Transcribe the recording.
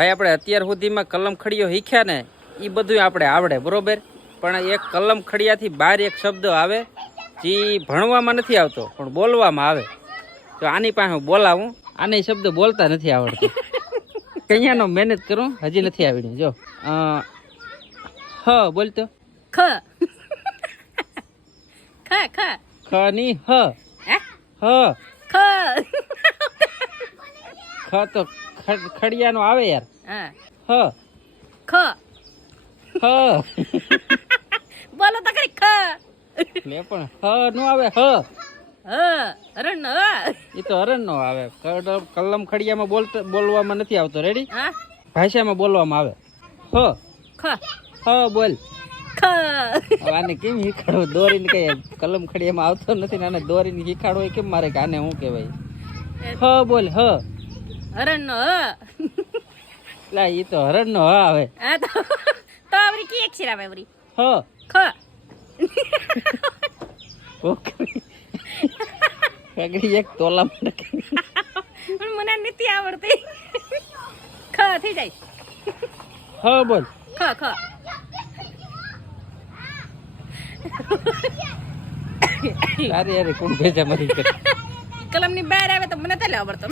ભાઈ આપણે અત્યાર સુધીમાં કલમ ખડીઓ શીખ્યા ને એ બધું આપણે આવડે બરોબર? પણ એક કલમ ખડિયાથી બહાર એક શબ્દ આવે જે ભણવામાં નથી આવતો પણ બોલવામાં આવે. તો આની પાસે હું બોલાવું. આને શબ્દ બોલતા નથી આવડતો. કૈયાનો મહેનત કરું હજી નથી આવડ્યું જો. હ બોલતો ખ. ખ ખ. ખ ની હ? હ. ખ. ખ તો ખડિયાનો આવે યાર. હ. ખ. હ. બોલો તો કરી ખ. લે પણ હ નો આવે હ. હરણ રણ એ તો હરણ નો આવે. કલમ ખડિયામાં બોલતો બોલવામાં નથી આવતો. રેડી ભાષામાં બોલવામાં આવે. હ. ખ. હ બોલ. આને કેમ શીખાડવું દોરીને કઈ કલમ ખડિયામાં આવતો નથી ને આને દોરીને હિખાડો કેમ મારે કે આને શું કહેવાય? હ બોલ હ. હરણ નો હ. લા એ તો હરણ નો હ આવે આ તો તો આવરી કી અક્ષર આવે આવરી? હ. ખ. ઓકે કાગડી એક તોલા મને પણ મને નથી આવડતી. ખ થઈ જાય. હ બોલ. ખ ખ. અરે અરે કોણ ભેજા મરી કરે? કલમની બહાર આવે તો મને તો આવડતો.